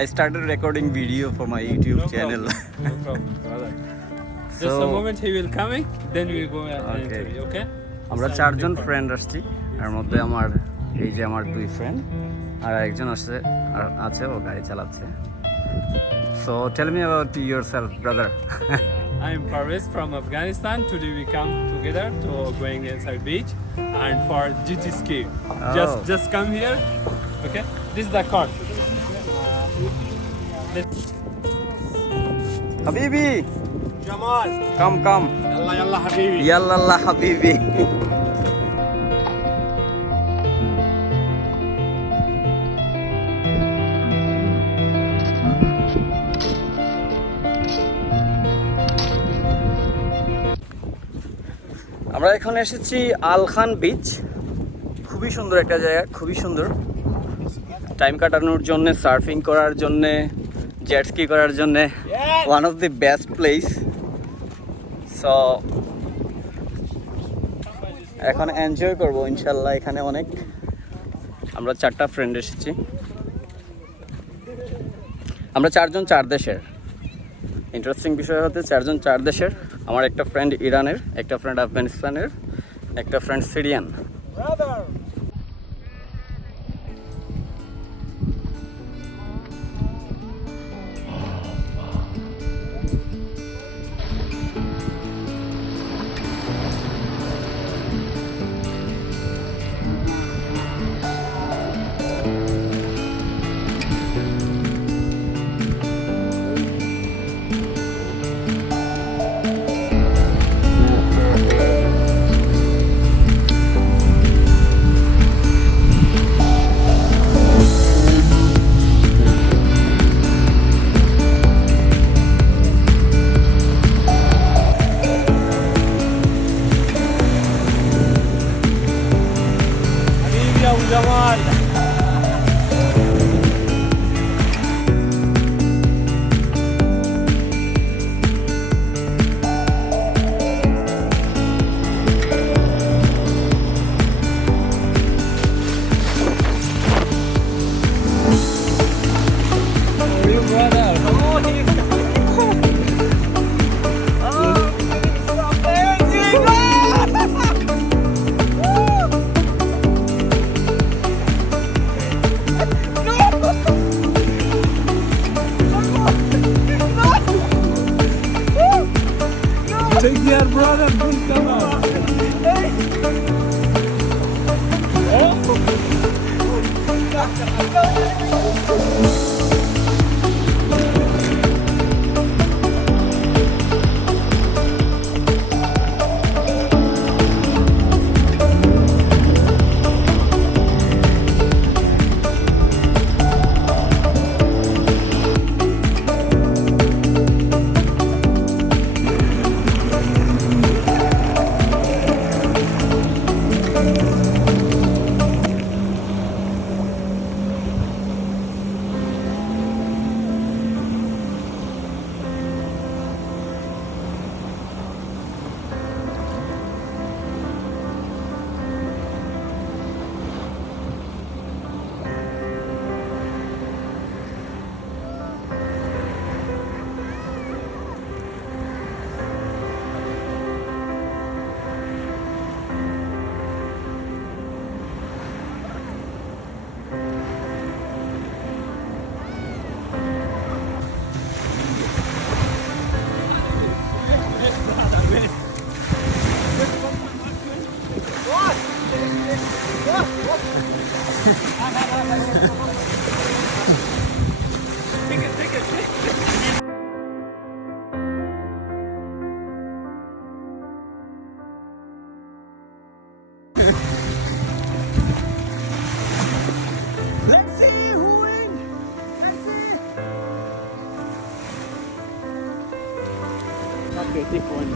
I started recording video for my YouTube channel. No problem, brother. Just a moment, he will coming, then we will go and Okay. interview, okay? আমরা চারজন ফ্রেন্ড আসছি, এর মধ্যে আমার এই যে আমার দুই ফ্রেন্ড আর একজন আছে ও গাড়ি চালাচ্ছে। So tell me about yourself, brother. I am Parvez from Afghanistan. Today we come together to going inside beach and for jetski. Just come here, okay? This is the car. Habibi, Jamal. come. Yalla yalla habibi. Yallallah habibi. আমরা এখন এসেছি আলখান বিচ। খুবই সুন্দর একটা জায়গা, খুবই সুন্দর টাইম কাটানোর জন্য, সার্ফিং করার জন্য, জেটস্কি করার জন্য one of the best place. So এখন এনজয় করবো ইনশাল্লাহ। এখানে অনেক আমরা 4টা ফ্রেন্ড এসেছি, আমরা 4জন 4 দেশের। ইন্টারেস্টিং বিষয় হতে 4জন 4 দেশের। আমার একটা ফ্রেন্ড ইরানের, একটা ফ্রেন্ড আফগানিস্তানের, একটা friend Syrian. Jamal. Take care, brother. Please come out. Let's see who wins. Let's see. Okay, take one.